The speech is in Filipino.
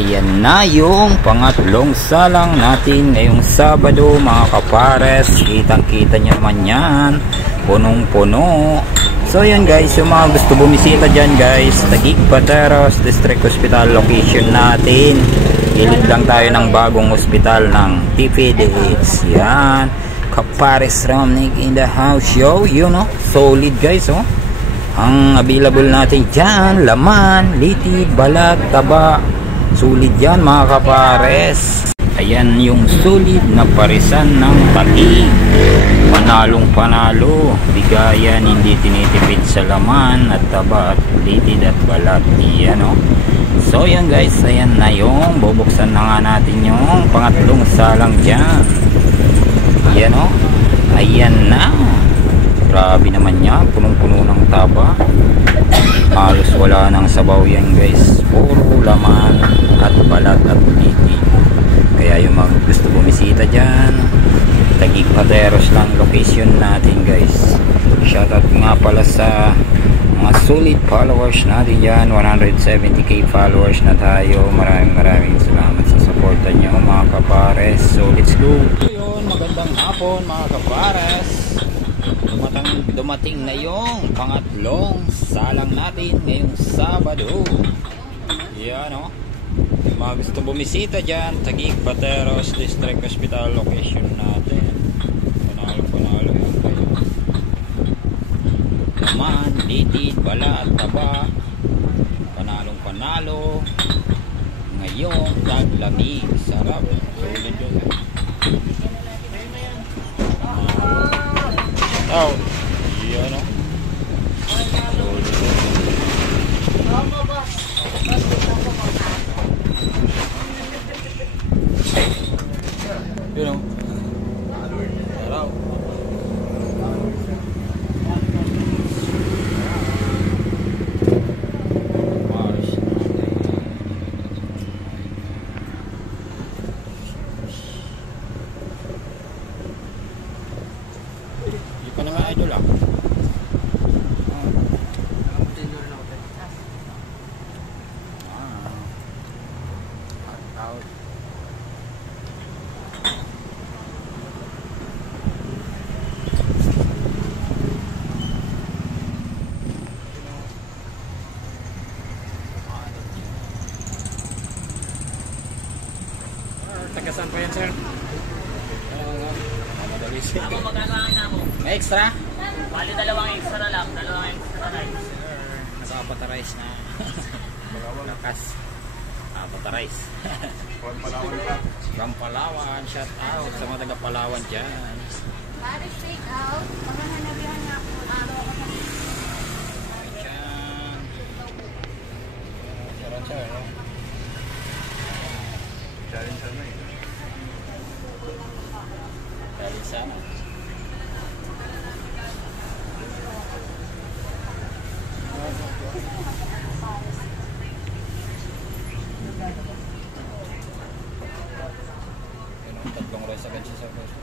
Ayan na yung pangatlong salang natin ngayong Sabado mga kapares. Kitang kita nyo naman yan, punong puno. So yan guys, yung mga gusto bumisita dyan guys, Taguig Pateros District Hospital location natin. Gilid lang tayo ng bagong hospital ng TPDH. Yan, kapares Ramnik in the house. Yo, you know, solid guys oh. Ang available natin dyan, laman, litid, balat, taba. Sulit yan mga kapares. Ayan yung sulit na parisan ng Taguig. Panalong panalo. Bigayan, hindi tinitipid sa laman at taba at litid at balat. Yan o. So yan guys, ayan na yung bubuksan na nga natin yung pangatlong salang dyan. Yan o. Ayan na. Grabe naman yan, punong-puno ng taba. Halos wala nang sabaw yan guys. Puro laman at balat at litid. Kaya yung mga gusto bumisita dyan, Taguig Pateros lang location natin guys. Shoutout nga pala sa mga solid followers natin dyan. 170k followers na tayo. Maraming salamat sa supportan nyo mga kapares. So let's go. Yun, magandang hapon mga kapares. Dumating na yung pangatlong salang natin ngayong Sabado. Yan o. Mga gusto bumisita dyan, Taguig Pateros District Hospital location natin. Panalo yun kayo. Laman, litid, bala at taba. Panalo ngayong taglamig. Sarap. Solid yun. Oh, yan o. Yun o. Araw. Hindi pa naman idol ah. Tagasan pa yan sir? Madalis. Magkakain na mo. May extra? Bali dalawang extra na lang. Dalawang extra rice. Nasa-apat na rice na lakas. Apat na rice. From Palawan. Shout out sa mga taga Palawan dyan. Paris take out. Pagkahanabihan na po. Dyan. Sarap-sarap no? Challenge sana eh. Challenge sana. Tatlong rice agad siya sa first.